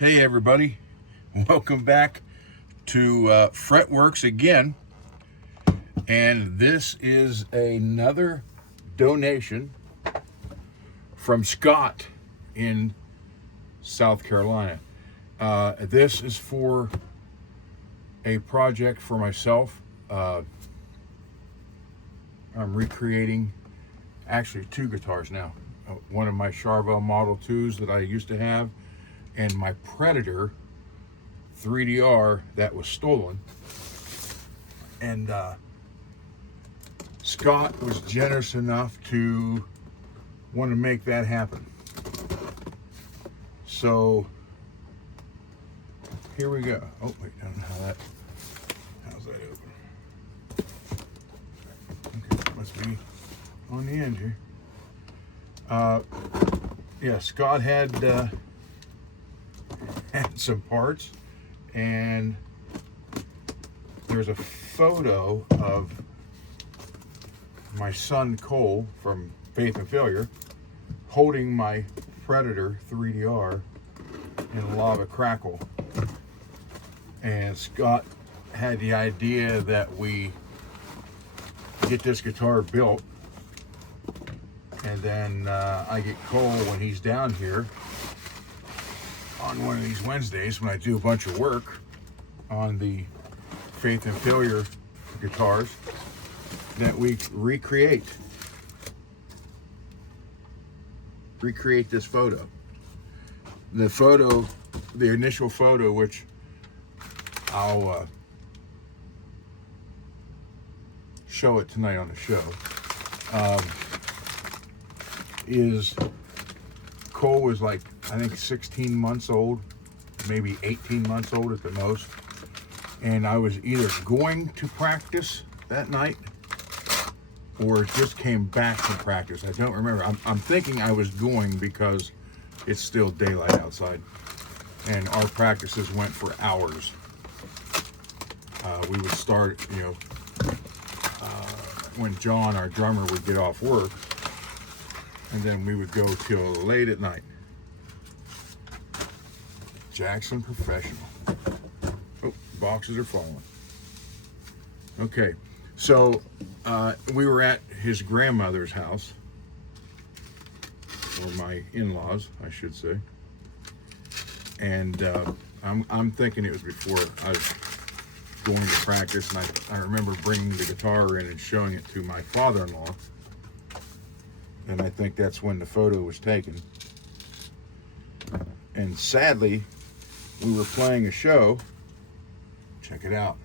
Hey everybody, welcome back to Fretworks again, and this is another donation from Scott in South Carolina. This is for a project for myself. I'm recreating actually two guitars now. One of my Charvel Model 2s that I used to have, and my Predator 3DR that was stolen. And Scott was generous enough to want to make that happen. So here we go. Oh wait, I don't know how's that open? Okay, must be on the end here. Yeah, Scott had some parts, and there's a photo of my son Cole from Faith and Failure holding my Predator 3DR in Lave crackle. And Scott had the idea that we get this guitar built, and then I get Cole when he's down here on one of these Wednesdays when I do a bunch of work on the Faith and Failure guitars, that we recreate this photo. The initial photo, which I'll show it tonight on the show, is Cole was like, I think 16 months old, maybe 18 months old at the most. And I was either going to practice that night or just came back from practice. I don't remember. I'm thinking I was going because it's still daylight outside. And our practices went for hours. We would start, when John, our drummer, would get off work. And then we would go till late at night. Jackson Professional. Oh, boxes are falling. Okay, so we were at his grandmother's house, or my in-laws, I should say. And I'm thinking it was before I was going to practice, and I remember bringing the guitar in and showing it to my father-in-law. And I think that's when the photo was taken. And sadly, we were playing a show. Check it out.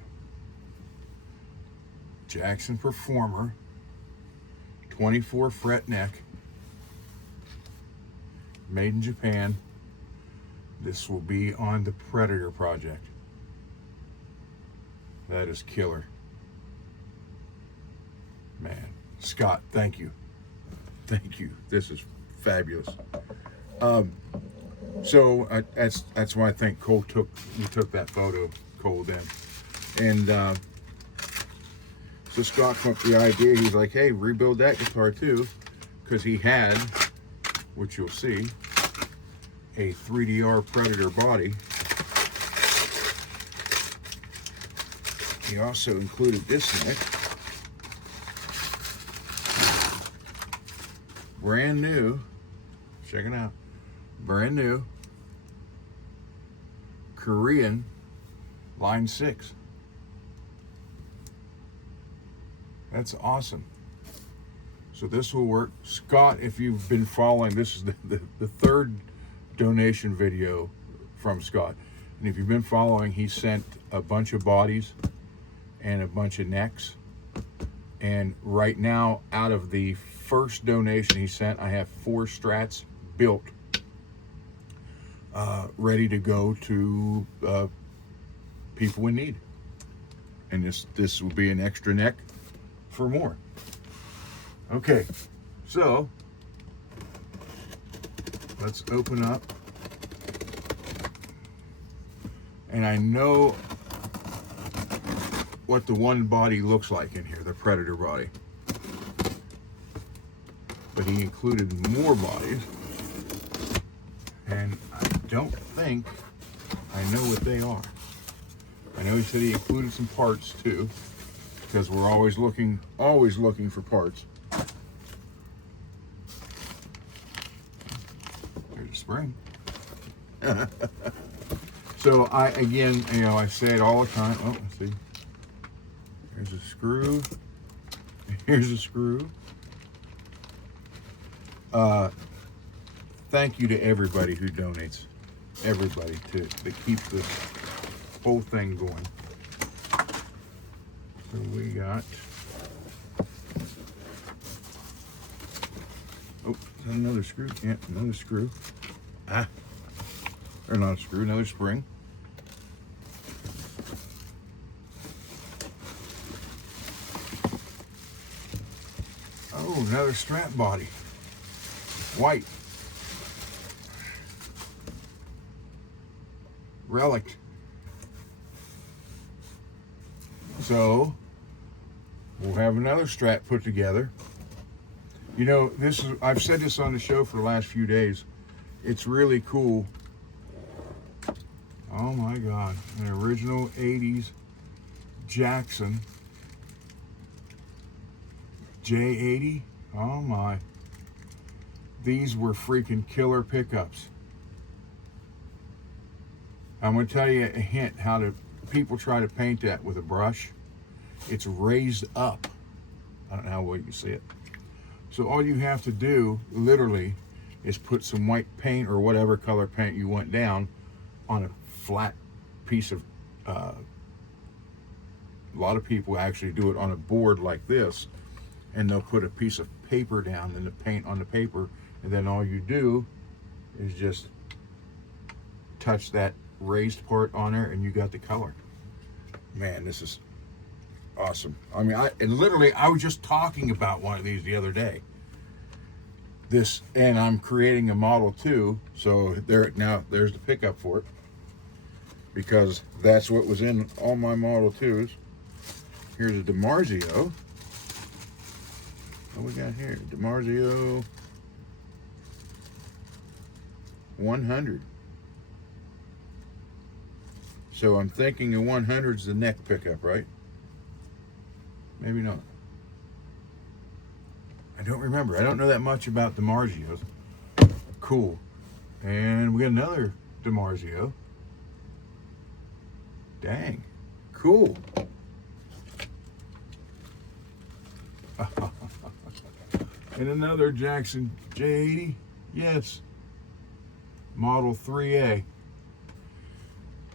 Jackson Performer, 24 fret neck, made in Japan. This will be on the Predator project. That is killer. Man, Scott, thank you. Thank you. This is fabulous. So that's why I think Cole took that photo. Cole then, and so Scott came up with the idea. He's like, "Hey, rebuild that guitar too," because he had, which you'll see, a 3DR Predator body. He also included this neck. Brand new, check it out, brand new Korean line 6. That's awesome. So this will work. Scott, if you've been following, this is the third donation video from Scott. And if you've been following, he sent a bunch of bodies and a bunch of necks. And right now, out of the first donation he sent, I have 4 Strats built, ready to go to people in need. And this will be an extra neck for more. Okay, so let's open up. And I know what the one body looks like in here, the Predator body. But he included more bodies. And I don't think I know what they are. I know he said he included some parts too, because we're always looking for parts. There's a spring. So I say it all the time. Oh, let's see. There's a screw. Here's a screw. Thank you to everybody who donates. Everybody that keeps this whole thing going. So we got, oh, is that another screw? Yeah, another screw. Or not a screw, another spring. Oh, another strap body. White. Relic. So we'll have another strap put together. You know, I've said this on the show for the last few days. It's really cool. Oh my God, an original 80s Jackson J80. Oh my. These were freaking killer pickups. I'm going to tell you a hint how people try to paint that with a brush. It's raised up. I don't know how well you can see it. So all you have to do, literally, is put some white paint or whatever color paint you want down on a flat piece of, a lot of people actually do it on a board like this, and they'll put a piece of paper down and the paint on the paper, and then all you do is just touch that raised part on there and you got the color. Man, this is awesome. I mean, I was just talking about one of these the other day. And I'm creating a Model 2, so there's the pickup for it, because that's what was in all my Model 2s. Here's a DiMarzio. What we got here? DiMarzio 100. So I'm thinking the 100's the neck pickup, right? Maybe not. I don't remember. I don't know that much about DiMarzios. Cool. And we got another DiMarzio. Dang. Cool. And another Jackson J80. Yes. Model 3A.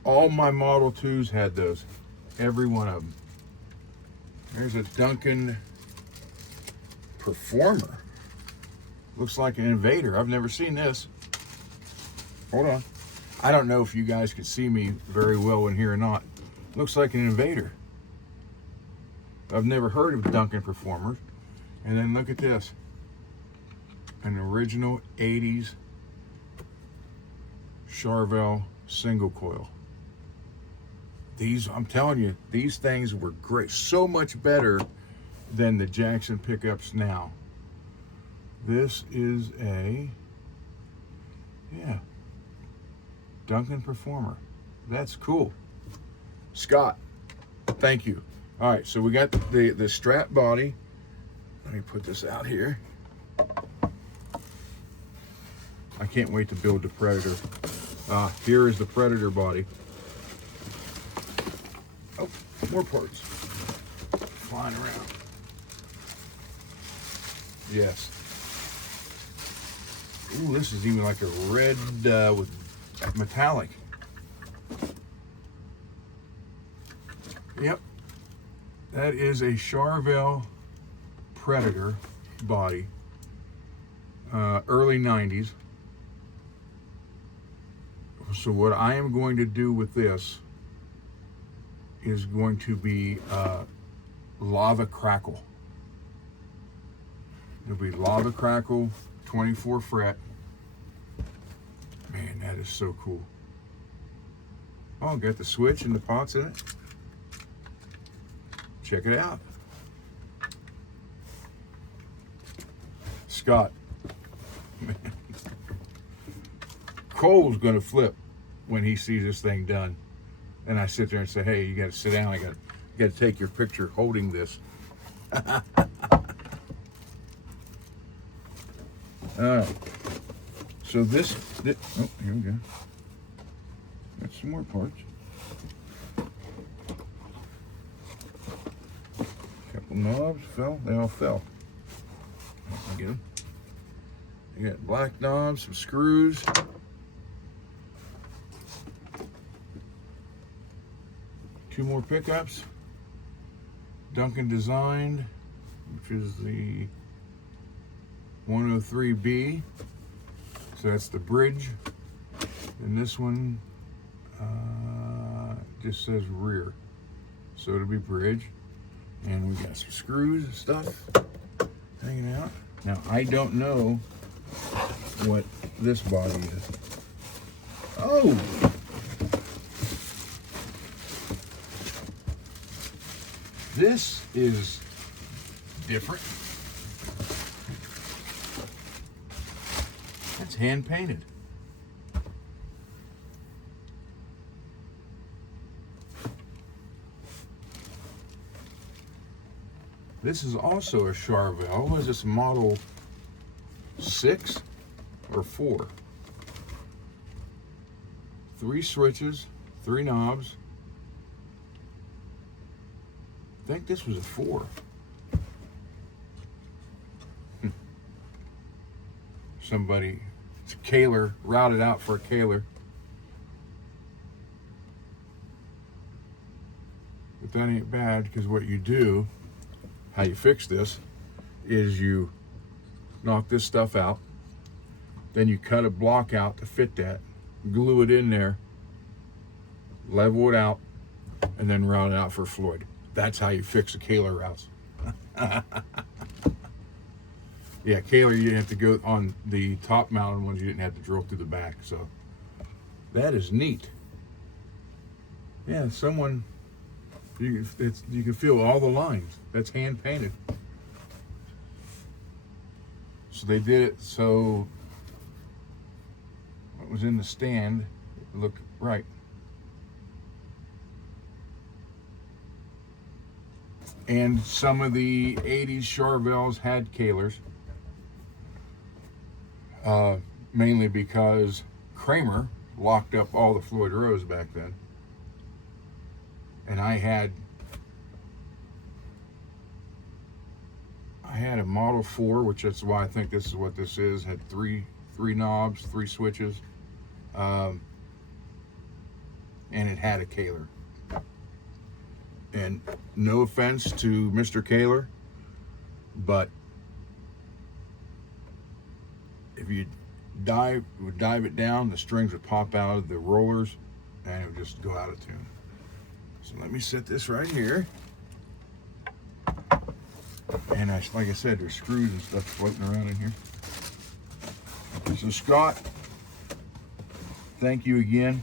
All my Model 2s had those. Every one of them. There's a Duncan Performer. Looks like an Invader. I've never seen this. Hold on. I don't know if you guys can see me very well in here or not. Looks like an Invader. I've never heard of Duncan Performers. And then look at this. An original 80s Charvel single coil. These, I'm telling you, these things were great. So much better than the Jackson pickups now. This is Duncan Performer. That's cool. Scott, thank you. All right, so we got the strap body. Let me put this out here. I can't wait to build the Predator. Here is the Predator body. Oh, more parts flying around. Yes. Ooh, this is even like a red with metallic. Yep. That is a Charvel Predator body. Early 90s. So what I am going to do with this is going to be Lave crackle. It'll be Lave crackle, 24 fret. Man, that is so cool. Oh, got the switch and the pots in it. Check it out. Scott. Man. Cole's gonna flip. when he sees this thing done. And I sit there and say, hey, you got to sit down. I got to take your picture holding this. All right. So this, oh, here we go. Got some more parts. Couple knobs fell. They all fell. I get them. You got black knobs, some screws. Two more pickups. Duncan designed, which is the 103B. So that's the bridge. And this one just says rear. So it'll be bridge. And we got some screws and stuff hanging out. Now I don't know what this body is. Oh! This is different. That's hand painted. This is also a Charvel. What is this, model 6 or 4? 3 switches, 3 knobs. I think this was a 4. Somebody, it's a Kaler, routed out for a Kaler. But that ain't bad, because what you do, how you fix this, is you knock this stuff out, then you cut a block out to fit that, glue it in there, level it out, and then route it out for Floyd. That's how you fix the Kaler routes. Yeah, Kaler, you didn't have to go on the top mounted ones, you didn't have to drill through the back, so that is neat. Yeah, someone, you can feel all the lines. That's hand painted. So they did it so what was in the stand looked right. And some of the 80s Charvels had Kalers, mainly because Kramer locked up all the Floyd Rose back then. And I had a Model 4, which that's why I think this is what this is, had three knobs, 3 switches, and it had a Kaler. And no offense to Mr. Kaler, but if you would dive it down, the strings would pop out of the rollers and it would just go out of tune. So let me set this right here. And like I said, there's screws and stuff floating around in here. So Scott, thank you again.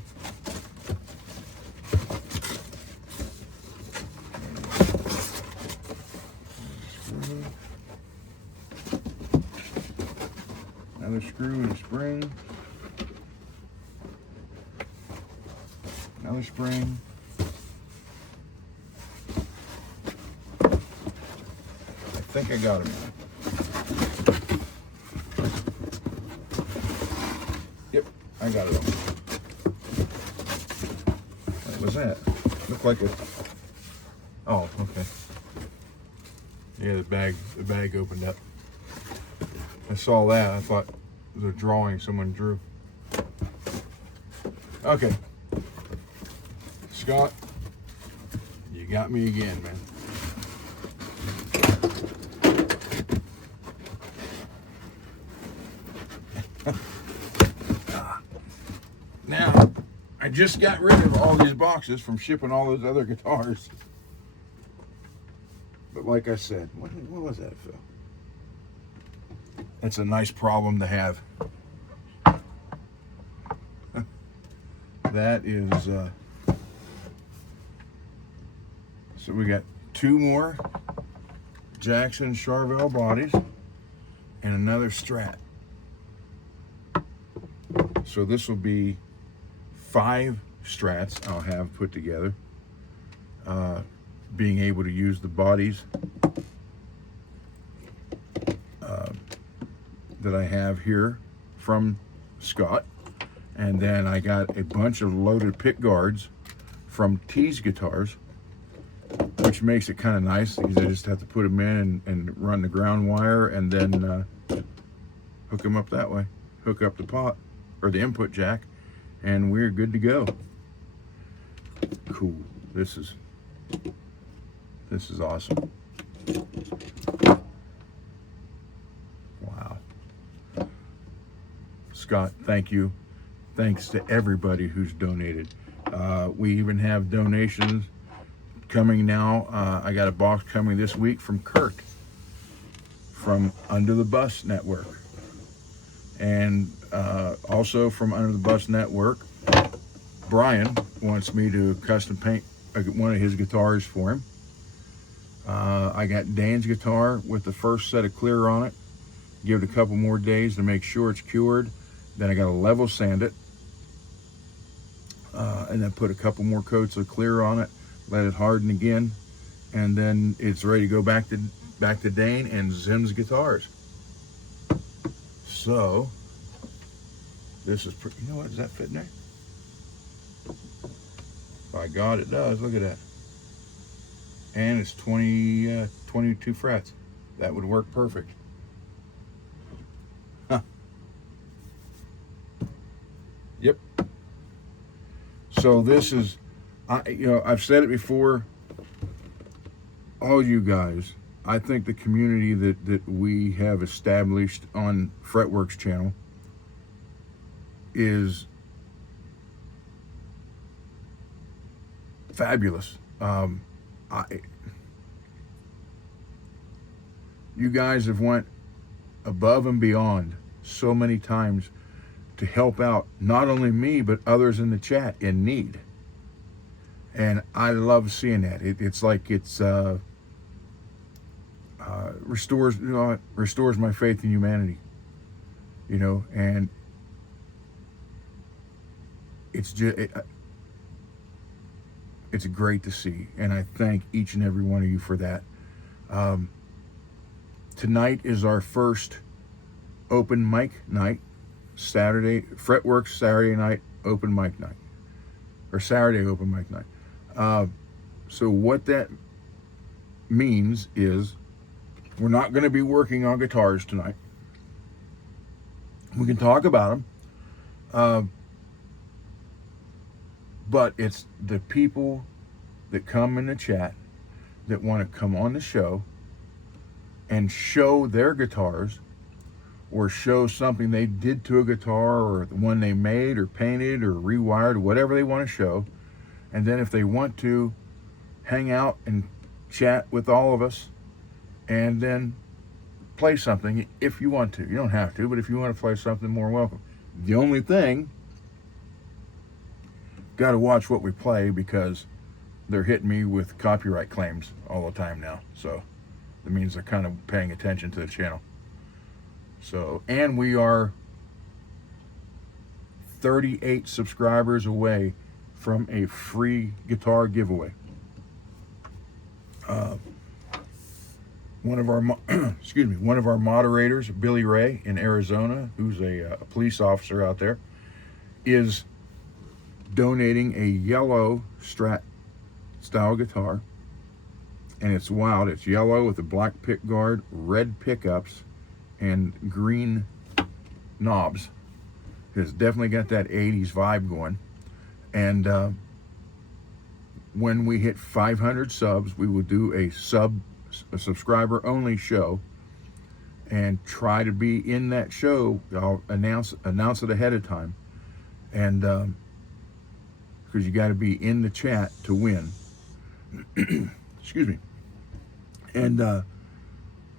Another screw and a spring. Another spring. I think I got him. Yep, I got it on. What was that? Looked like a... Oh, okay. Yeah, the bag opened up. I saw that. I thought it was a drawing someone drew. Okay. Scott, you got me again, man. Now, I just got rid of all these boxes from shipping all those other guitars. But like I said, what was that, Phil? That's a nice problem to have. That is, so we got 2 more Jackson Charvel bodies and another Strat. So this will be 5 Strats I'll have put together. Being able to use the bodies that I have here from Scott. And then I got a bunch of loaded pick guards from T's Guitars, which makes it kind of nice because I just have to put them in and run the ground wire and then hook them up that way. Hook up the pot or the input jack, and we're good to go. Cool. This is awesome. Wow. Scott, thank you. Thanks to everybody who's donated. We even have donations coming now. I got a box coming this week from Kurt from Under the Bus Network. And also from Under the Bus Network, Brian wants me to custom paint one of his guitars for him. I got Dane's guitar with the first set of clear on it. Give it a couple more days to make sure it's cured. Then I got to level sand it. And then put a couple more coats of clear on it. Let it harden again. And then it's ready to go back to Dane and Zim's guitars. So, this is pretty, you know what, does that fit in there? By God, it does. Look at that. And it's 22 frets. That would work perfect. Huh. Yep. So this is, I've said it before, all you guys, I think the community that we have established on Fretworks channel is fabulous. You guys have went above and beyond so many times to help out not only me but others in the chat in need, and I love seeing that. It's like it's restores my faith in humanity, and it's just it's great to see, and I thank each and every one of you for that. Tonight is our first open mic night. Saturday, Fretworks Saturday night open mic night, or Saturday open mic night. So what that means is we're not going to be working on guitars tonight. We can talk about them, but it's the people that come in the chat that want to come on the show and show their guitars, or show something they did to a guitar, or the one they made or painted or rewired, or whatever they want to show. And then if they want to hang out and chat with all of us and then play something, if you want to. You don't have to, but if you want to play something, more welcome. The only thing, got to watch what we play, because they're hitting me with copyright claims all the time now. So that means they're kind of paying attention to the channel. So, and we are 38 subscribers away from a free guitar giveaway. One of our moderators, Billy Ray in Arizona, who's a police officer out there, is donating a yellow Strat style guitar, and it's wild. It's yellow with a black pick guard, red pickups, and green knobs. It's definitely got that 80s vibe going. And when we hit 500 subs, we will do a subscriber only show and try to be in that show. I'll announce it ahead of time, and because you got to be in the chat to win. Excuse me. And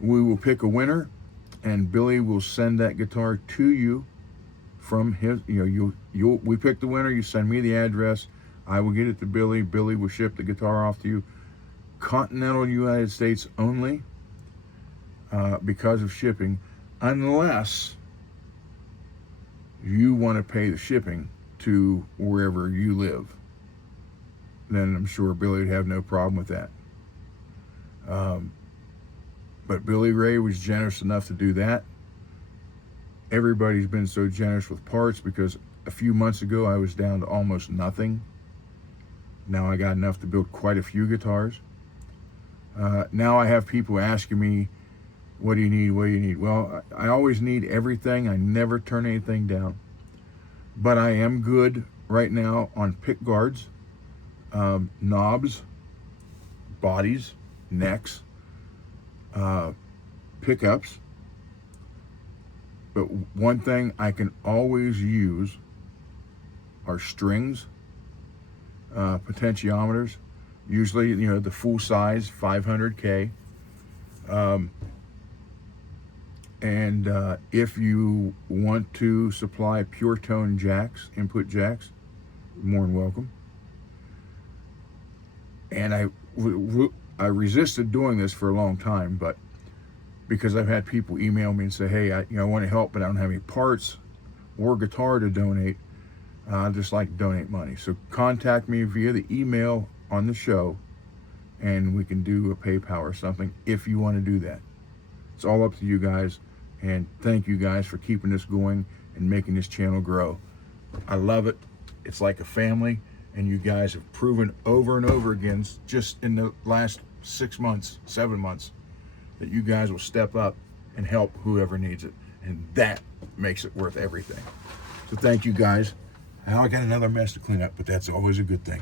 we will pick a winner, and Billy will send that guitar to you from his, we pick the winner, you send me the address, I will get it to Billy, Billy will ship the guitar off to you. Continental United States only, because of shipping, unless you want to pay the shipping, to wherever you live, then I'm sure Billy would have no problem with that. But Billy Ray was generous enough to do that. Everybody's been so generous with parts, because a few months ago I was down to almost nothing. Now I got enough to build quite a few guitars. Now I have people asking me, what do you need? What do you need? Well, I always need everything. I never turn anything down. But I am good right now on pick guards, knobs, bodies, necks, pickups. But one thing I can always use are strings, potentiometers, usually, you know, the full size 500K. And if you want to supply pure tone jacks, input jacks, more than welcome. And I resisted doing this for a long time, but because I've had people email me and say, hey, I want to help, but I don't have any parts or guitar to donate. I just like to donate money. So contact me via the email on the show, and we can do a PayPal or something if you want to do that. It's all up to you guys, and thank you guys for keeping this going and making this channel grow. I love it. It's like a family, and you guys have proven over and over again, just in the last 6 months, 7 months, that you guys will step up and help whoever needs it, and that makes it worth everything. So thank you guys. Now I got another mess to clean up, but that's always a good thing.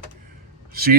See you